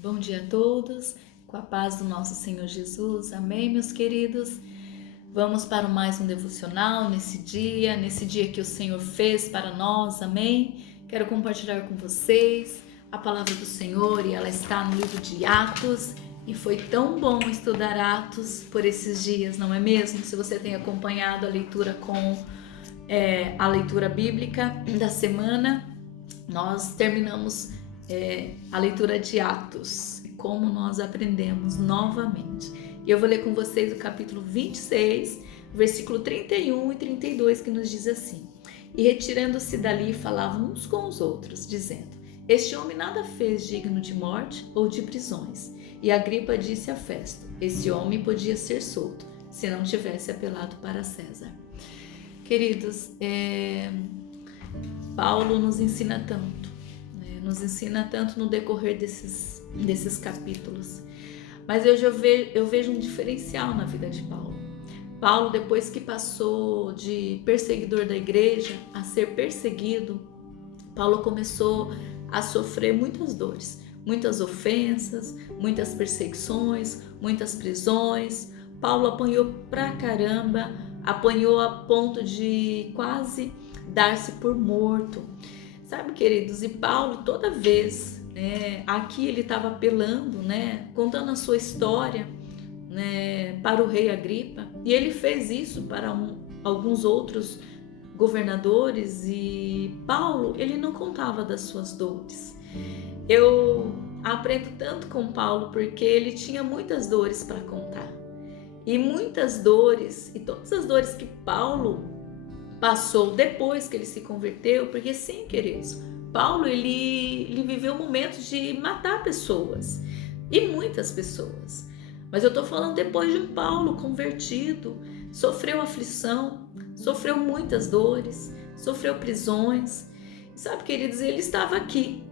Bom dia a todos, com a paz do nosso Senhor Jesus. Amém, meus queridos? Vamos para mais um devocional nesse dia que o Senhor fez para nós. Amém? Quero compartilhar com vocês a palavra do Senhor e ela está no livro de Atos. E foi tão bom estudar Atos por esses dias, não é mesmo? Se você tem acompanhado a leitura com a leitura bíblica da semana, nós terminamos a leitura de Atos, como nós aprendemos novamente. E eu vou ler com vocês o capítulo 26, versículo 31 e 32, que nos diz assim: E retirando-se dali, falavam uns com os outros, dizendo: Este homem nada fez digno de morte ou de prisões. E Agripa disse a Festo: Esse homem podia ser solto, se não tivesse apelado para César. Queridos, Paulo nos ensina tanto no decorrer desses capítulos. Mas hoje eu vejo um diferencial na vida de Paulo. Paulo, depois que passou de perseguidor da igreja a ser perseguido, Paulo começou a sofrer muitas dores, muitas ofensas, muitas perseguições, muitas prisões. Paulo apanhou pra caramba, apanhou a ponto de quase dar-se por morto. Sabe, queridos, e Paulo toda vez, aqui ele estava apelando, contando a sua história, para o rei Agripa, e ele fez isso para alguns outros governadores, e Paulo, ele não contava das suas dores. Eu aprendo tanto com Paulo porque ele tinha muitas dores para contar, e muitas dores, e todas as dores que Paulo passou depois que ele se converteu, porque sim, queridos, Paulo ele viveu momentos de matar pessoas, e muitas pessoas, mas eu tô falando depois de um Paulo convertido, sofreu aflição, sofreu muitas dores, sofreu prisões, sabe, queridos, ele estava aqui,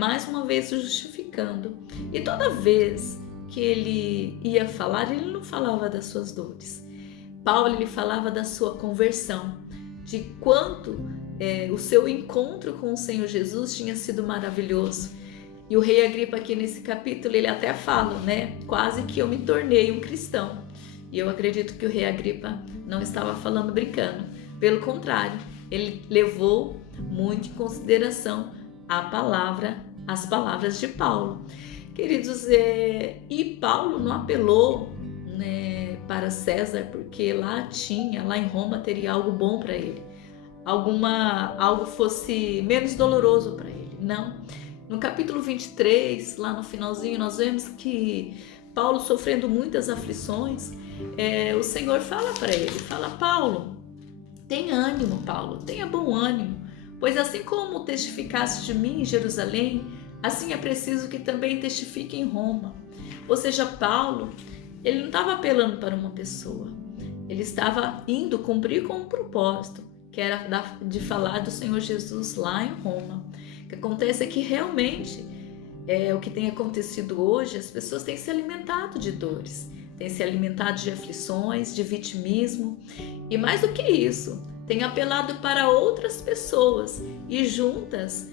mais uma vez justificando, e toda vez que ele ia falar, ele não falava das suas dores. Paulo, ele falava da sua conversão, de quanto o seu encontro com o Senhor Jesus tinha sido maravilhoso. E o rei Agripa aqui nesse capítulo, ele até fala, quase que eu me tornei um cristão. E eu acredito que o rei Agripa não estava falando brincando. Pelo contrário, ele levou muito em consideração as palavras de Paulo. Queridos, e Paulo não apelou para César, porque lá em Roma teria algo bom para ele, algo fosse menos doloroso para ele. Não. No capítulo 23, lá no finalzinho, nós vemos que Paulo, sofrendo muitas aflições, o Senhor fala para ele, Paulo, tenha ânimo, Paulo, tenha bom ânimo, pois assim como testificaste de mim em Jerusalém, assim é preciso que também testifique em Roma. Ou seja, Paulo, ele não estava apelando para uma pessoa, ele estava indo cumprir com um propósito, que era de falar do Senhor Jesus lá em Roma. O que acontece é que realmente, o que tem acontecido hoje, as pessoas têm se alimentado de dores, têm se alimentado de aflições, de vitimismo, e mais do que isso, têm apelado para outras pessoas e juntas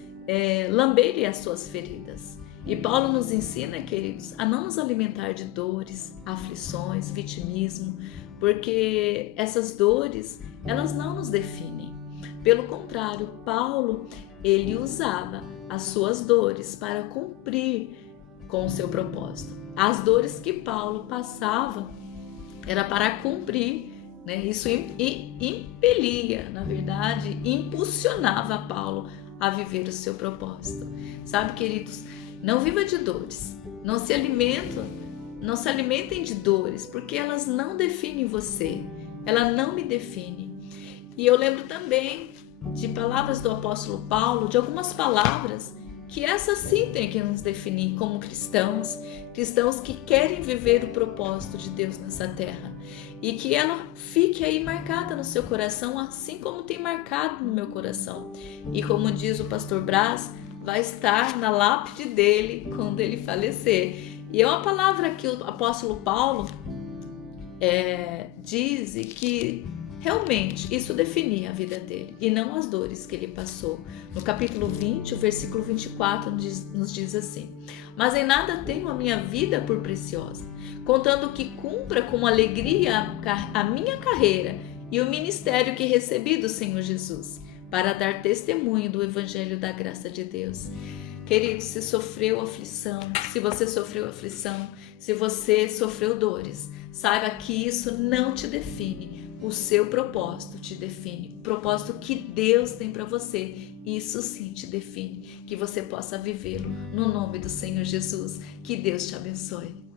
lamberem as suas feridas. E Paulo nos ensina, queridos, a não nos alimentar de dores, aflições, vitimismo, porque essas dores, elas não nos definem. Pelo contrário, Paulo, ele usava as suas dores para cumprir com o seu propósito. As dores que Paulo passava era para cumprir, isso impelia, na verdade, impulsionava Paulo a viver o seu propósito. Sabe, queridos, não viva de dores, não se alimentem de dores, porque elas não definem você, ela não me define. E eu lembro também de palavras do apóstolo Paulo, de algumas palavras que essas sim têm que nos definir como cristãos que querem viver o propósito de Deus nessa terra, e que ela fique aí marcada no seu coração, assim como tem marcado no meu coração, e como diz o pastor Brás, vai estar na lápide dele quando ele falecer. E é uma palavra que o apóstolo Paulo diz, e que Realmente, isso definia a vida dele e não as dores que ele passou. No capítulo 20, o versículo 24 nos diz assim: mas em nada tenho a minha vida por preciosa, contando que cumpra com alegria a minha carreira e o ministério que recebi do Senhor Jesus, para dar testemunho do evangelho da graça de Deus. Querido, se sofreu aflição, se você sofreu aflição, se você sofreu dores, saiba que isso não te define. O seu propósito te define. O propósito que Deus tem para você, isso sim te define. Que você possa vivê-lo no nome do Senhor Jesus. Que Deus te abençoe.